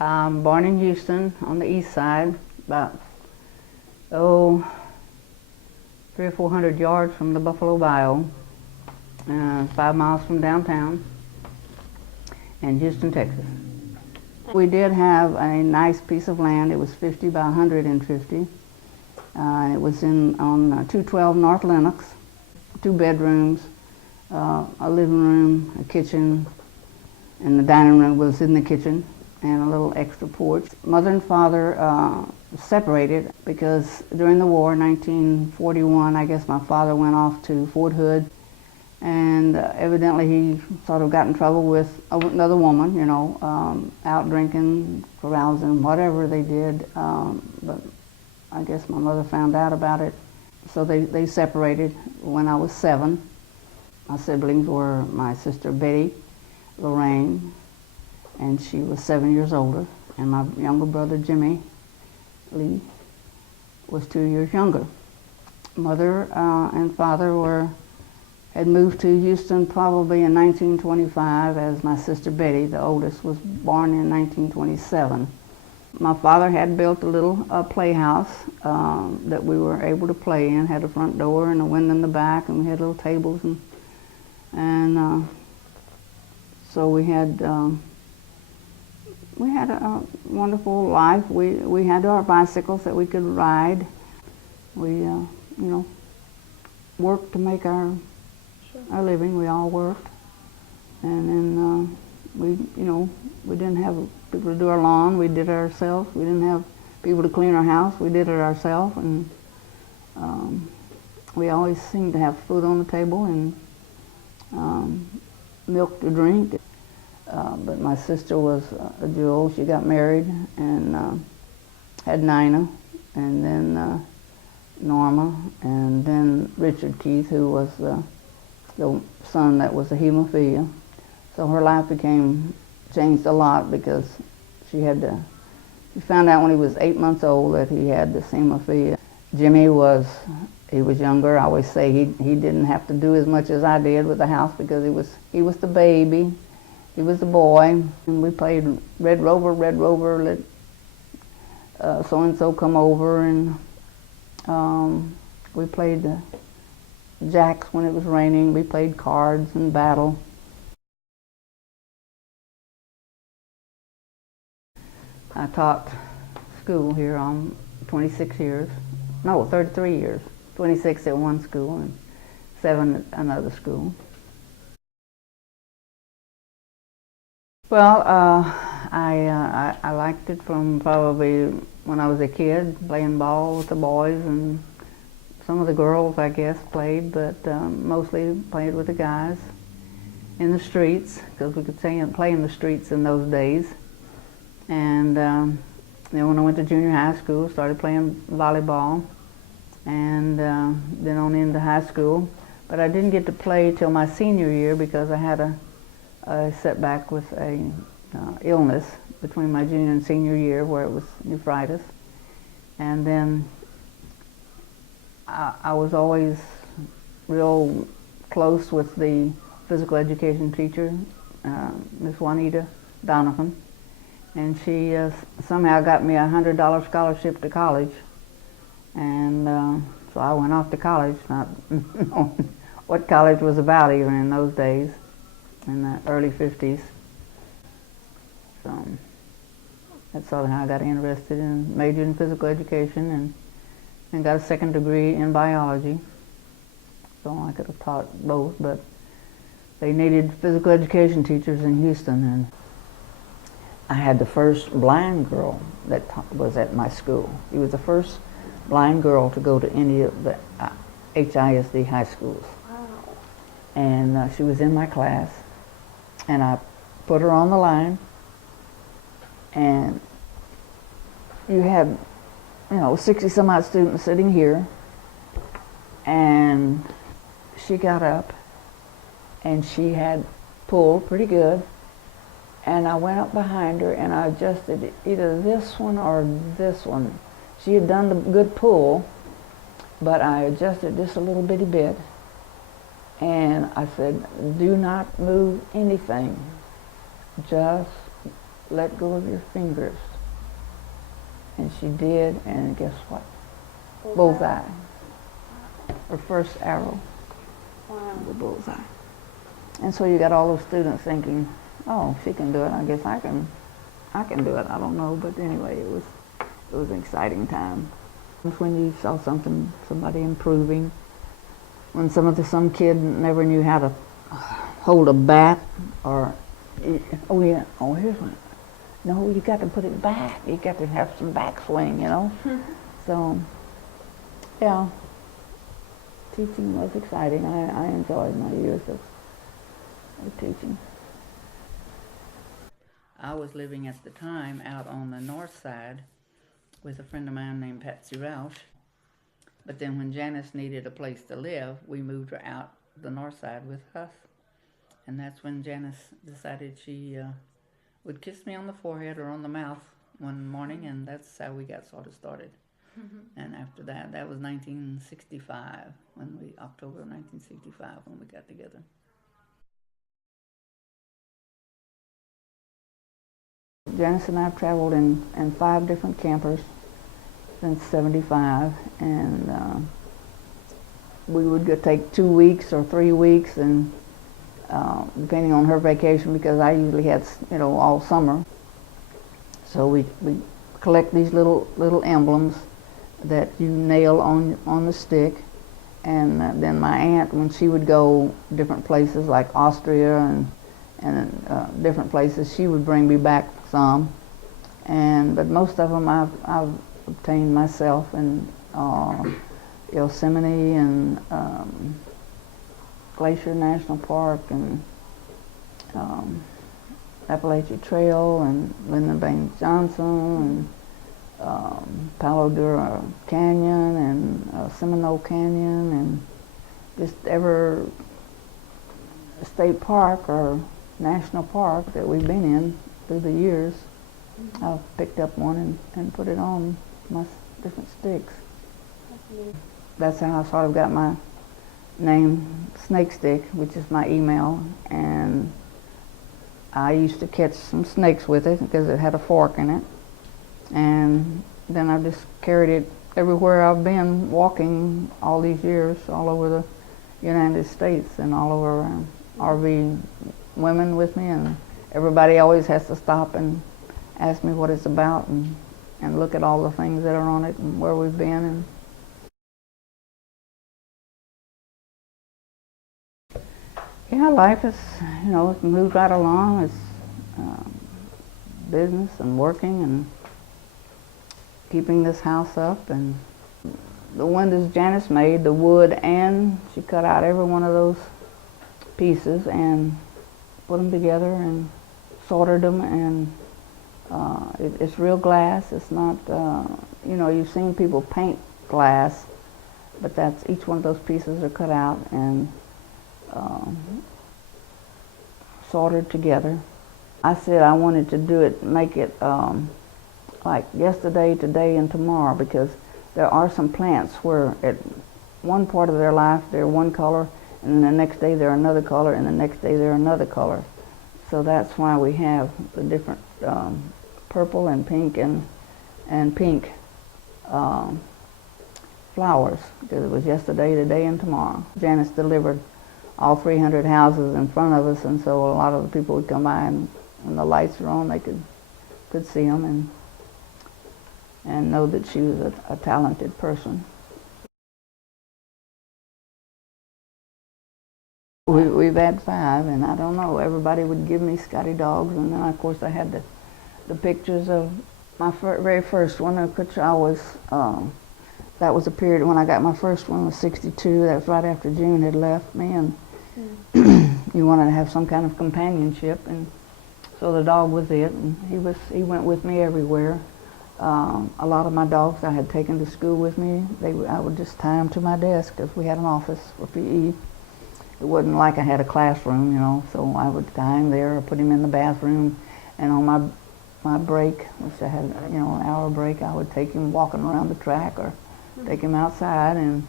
I'm born in Houston on the east side, about, oh, 300 or 400 yards from the Buffalo Bayou, 5 miles from downtown, in Houston, Texas. We did have a nice piece of land. It was 50 by 150. It was on 212 North Lenox, 2 bedrooms, a living room, a kitchen, and the dining room was in the kitchen, and a little extra porch. Mother and father separated because during the war, 1941, I guess my father went off to Fort Hood, and evidently he sort of got in trouble with another woman, you know, out drinking, carousing, whatever they did. But I guess my mother found out about it. So they separated when I was 7. My siblings were my sister Betty, Lorraine, and she was 7 years older, and my younger brother Jimmy Lee was 2 years younger. Mother and father had moved to Houston probably in 1925, as my sister Betty, the oldest, was born in 1927. My father had built a little playhouse that we were able to play in, had a front door and a window in the back, and we had little tables, and so we had a wonderful life. We had our bicycles that we could ride. We, you know, worked to make our living. We all worked, and then we didn't have people to do our lawn. We did it ourselves. We didn't have people to clean our house. We did it ourselves, and we always seemed to have food on the table and milk to drink. But my sister was a jewel. She got married and had Nina, and then Norma, and then Richard Keith, who was the son that was a hemophilia. So her life changed a lot because she found out when he was 8 months old that he had this hemophilia. Jimmy was younger. I always say he didn't have to do as much as I did with the house because he was the baby. He was the boy, and we played Red Rover, let so-and-so come over, and we played jacks when it was raining. We played cards and battle. I taught school here on 33 years, 26 at one school and 7 at another school. Well, I liked it from probably when I was a kid, playing ball with the boys, and some of the girls, I guess, played, but mostly played with the guys in the streets, because we could play in the streets in those days. And then when I went to junior high school, started playing volleyball, and then on into high school. But I didn't get to play till my senior year because I had a setback with a illness between my junior and senior year, where it was nephritis. And then I was always real close with the physical education teacher, Miss Juanita Donovan, and she somehow got me a $100 scholarship to college. And so I went off to college, not knowing what college was about even in those days, in the early 50s. So that's sort of how I got interested in majored in physical education, and got a second degree in biology. So I could have taught both, but they needed physical education teachers in Houston, and I had the first blind girl that was at my school. She was the first blind girl to go to any of the HISD high schools. Wow. And she was in my class, and I put her on the line, and you had, 60 some odd students sitting here, and she got up, and she had pulled pretty good, and I went up behind her and I adjusted either this one or this one. She had done the good pull, but I adjusted just a little bitty bit, and I said, do not move anything, just let go of your fingers. And she did, and guess what? Bullseye. Her first arrow. Wow. The bullseye. And so you got all those students thinking, oh, she can do it. I guess I can do it. I don't know, but anyway, it was an exciting time. When you saw somebody improving, when some kid never knew how to hold a bat, or oh yeah, oh here's one. No, you got to put it back. You got to have some backswing, you know. So yeah, teaching was exciting. I enjoyed my years of teaching. I was living at the time out on the north side with a friend of mine named Patsy Roush. But then when Janice needed a place to live, we moved her out the north side with us. And that's when Janice decided she would kiss me on the forehead or on the mouth one morning, and that's how we got sort of started. And after that was 1965, October 1965 when we got together. Janice and I have traveled in 5 different campers since '75, and we would take 2 weeks or 3 weeks, and depending on her vacation, because I usually had, all summer. So we collect these little emblems that you nail on the stick, and then my aunt, when she would go different places like Austria and different places, she would bring me back some, but most of them I've obtained myself in Yosemite and Glacier National Park and Appalachian Trail and Lyndon Baines Johnson and Palo Duro Canyon and Seminole Canyon, and just every state park or national park that we've been in through the years. I've picked up one and put it on my different sticks. That's how I sort of got my name Snake Stick, which is my email, and I used to catch some snakes with it because it had a fork in it, and then I just carried it everywhere I've been walking all these years, all over the United States and all over RV women with me, and everybody always has to stop and ask me what it's about and look at all the things that are on it and where we've been. And yeah, life is, it's moved right along. It's business and working and keeping this house up. And the windows Janice made, the wood, and she cut out every one of those pieces and put them together and soldered them, and it's real glass. It's not, you've seen people paint glass, but that's, each one of those pieces are cut out and soldered together. I said I wanted to do it, make it like yesterday, today, and tomorrow, because there are some plants where at one part of their life they're one color, and then the next day they're another color, and the next day they're another color. So that's why we have the different purple and pink and pink flowers, because it was yesterday, today, and tomorrow. Janice delivered all 300 houses in front of us, and so a lot of the people would come by, and when the lights were on, they could see them and know that she was a talented person. We've had 5, and I don't know, everybody would give me Scottie dogs, and then of course I had the pictures of my very first one, which I was, that was a period when I got my first one, was '62. That was right after June had left me, and you wanted to have some kind of companionship, and so the dog was it, and he went with me everywhere. A lot of my dogs I had taken to school with me. I would just tie them to my desk, because we had an office for PE. It wasn't like I had a classroom, so I would tie him there or put him in the bathroom, and on my break, which I had, an hour break, I would take him walking around the track or take him outside, and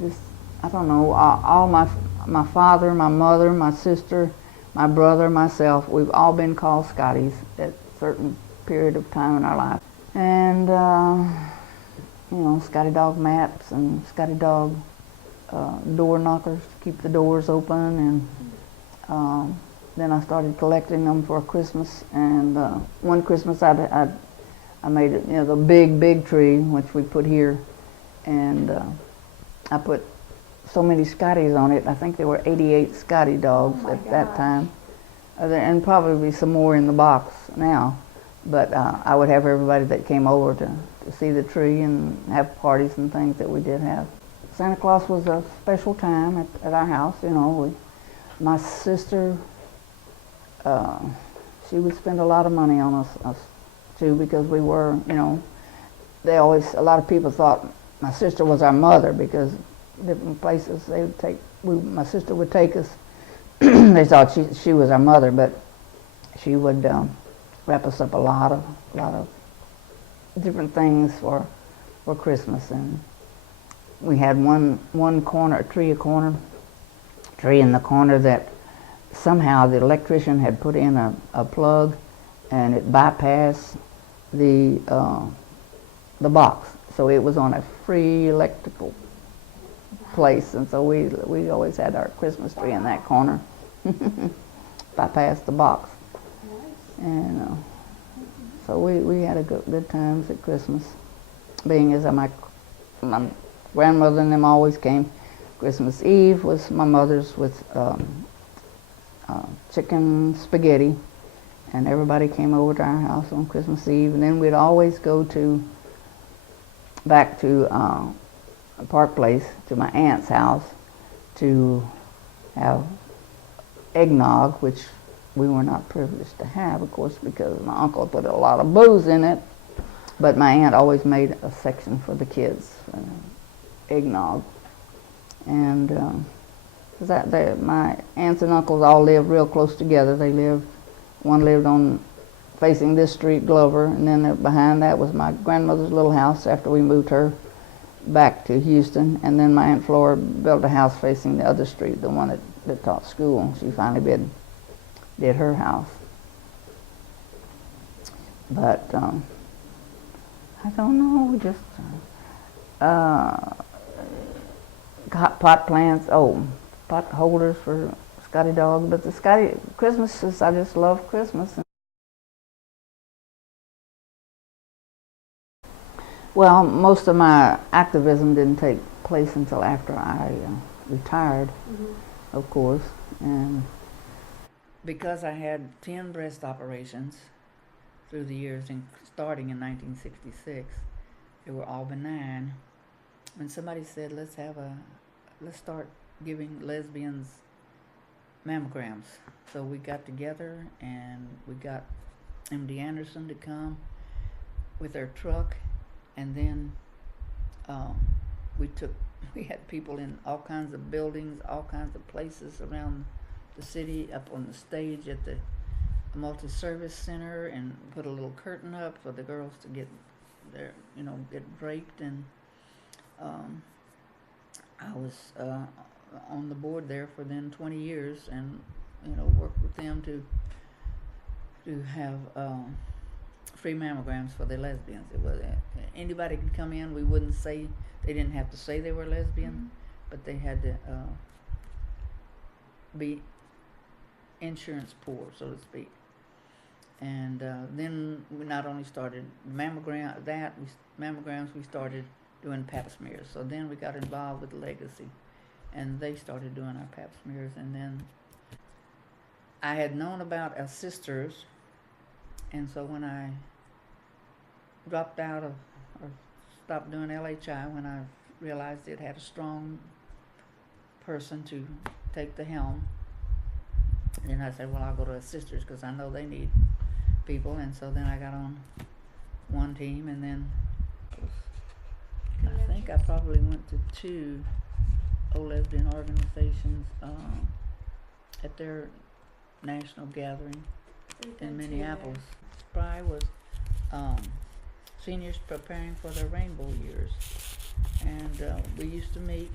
just, I don't know, all my father, my mother, my sister, my brother, myself, we've all been called Scotties at a certain period of time in our life. And, you know, Scottie dog mats and Scottie dog door knockers to keep the doors open. And then I started collecting them for Christmas. And one Christmas I made it, you know, the big tree, which we put here. And I put so many Scotties on it. I think there were 88 Scottie dogs at that time. And probably some more in the box now. But I would have everybody that came over to see the tree and have parties and things that we did have. Santa Claus was a special time at our house, you know. My sister, she would spend a lot of money on us too, because we were, you know, a lot of people thought my sister was our mother, because different places they would take, my sister would take us. They thought she was our mother, but she would wrap us up a lot of different things for Christmas. And we had one corner, a tree in the corner that somehow the electrician had put in a plug, and it bypassed the box, so it was on a free electrical place, and so we always had our Christmas tree in that corner, bypassed the box. And so we had good times at Christmas, being as my grandmother and them always came. Christmas Eve was my mother's with chicken spaghetti, and everybody came over to our house on Christmas Eve. And then we'd always go back to Park Place, to my aunt's house, to have eggnog, which we were not privileged to have, of course, because my uncle put a lot of booze in it. But my aunt always made a section for the kids, eggnog. And my aunts and uncles all lived real close together. One lived on facing this street, Glover, and then behind that was my grandmother's little house after we moved her back to Houston. And then my Aunt Flora built a house facing the other street, the one that taught school. She finally did her house. But I don't know, we just pot plants, pot holders for Scottie dog. But the Scottie Christmases, I just love Christmas. Well, most of my activism didn't take place until after I retired, of course. And because I had 10 breast operations through the years, starting in 1966, they were all benign. And somebody said, let's start giving lesbians mammograms. So we got together and we got MD Anderson to come with their truck, and then we had people in all kinds of buildings, all kinds of places around the city, up on the stage at the multi-service center, and put a little curtain up for the girls to get get draped. And I was on the board there for then 20 years, and worked with them to have free mammograms for the lesbians. It was anybody could come in. We wouldn't say, they didn't have to say they were lesbian, but they had to be insurance poor, so to speak. And then we not only started mammograms, we started doing pap smears. So then we got involved with Legacy, and they started doing our pap smears. And then I had known about our sisters, and so when I dropped out of, or stopped doing LHI, when I realized it had a strong person to take the helm, then I said, well, I'll go to our sisters because I know they need people. And so then I got on one team, and then I think I probably went to 2 old lesbian organizations at their national gathering in Minneapolis. Spry was seniors preparing for their rainbow years, and we used to meet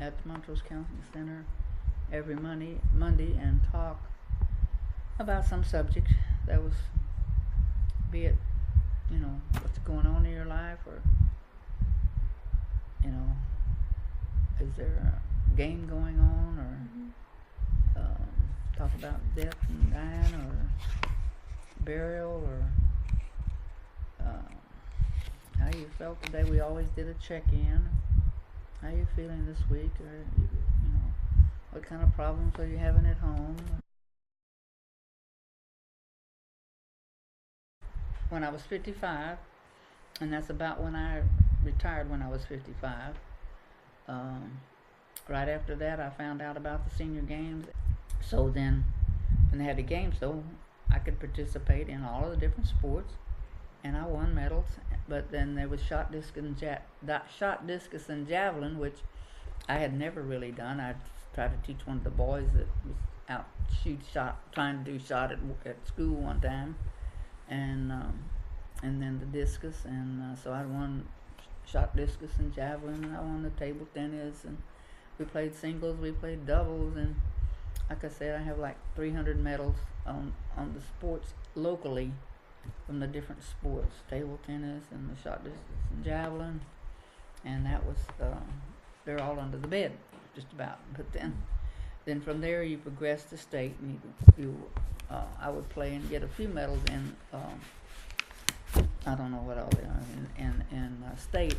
at the Montrose Counseling Center every Monday and talk about some subject that was, be it, what's going on in your life, or, is there a game going on, or talk about death and dying, or burial, or how you felt today. We always did a check-in. How you feeling this week, or what kind of problems are you having at home? When I was 55, and that's about when I retired, when I was 55. Right after that, I found out about the senior games. So then, when they had the games, so I could participate in all of the different sports, and I won medals. But then there was shot discus and javelin, which I had never really done. I tried to teach one of the boys that was out trying to do shot at school one time, and then the discus, and so I won shot discus and javelin, and I won the table tennis, and we played singles, we played doubles, and like I said, I have like 300 medals on the sports locally, from the different sports, table tennis and the shot discus and javelin, and that was they're all under the bed, just about. But then from there you progress to state, and I would play and get a few medals in I don't know what all they are in state.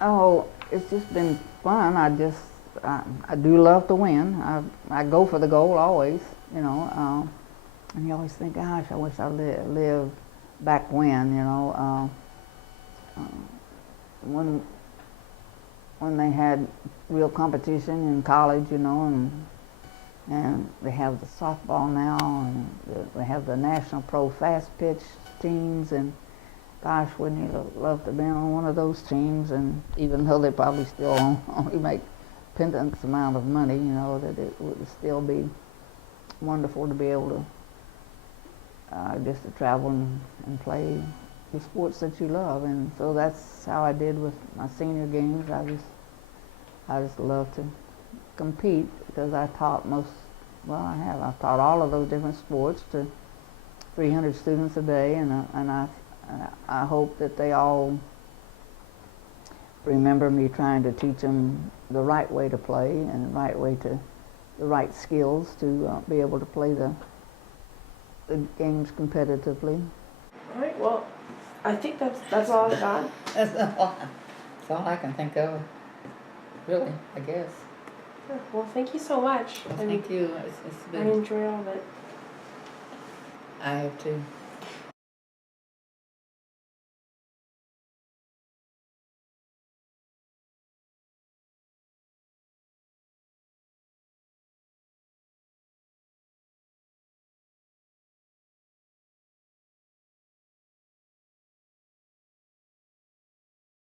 Oh, it's just been fun. I do love to win. I go for the goal always, and you always think, gosh, I wish I lived back when, when they had real competition in college, and they have the softball now, and they have the national pro fast pitch teams, and gosh, wouldn't you love to be on one of those teams? And even though they probably still only make pittance amount of money, that it would still be wonderful to be able to just to travel and play the sports that you love. And so that's how I did with my senior games. I just love to compete, because I've taught I've taught all of those different sports to 300 students a day, and I hope that they all remember me trying to teach them the right way to play, and the right skills to be able to play the games competitively. All right. Well, I think that's all I got. That's all I can think of. Really, I guess. Yeah, well, thank you so much. Well, thank you. It's been. I enjoy all of it. I have too.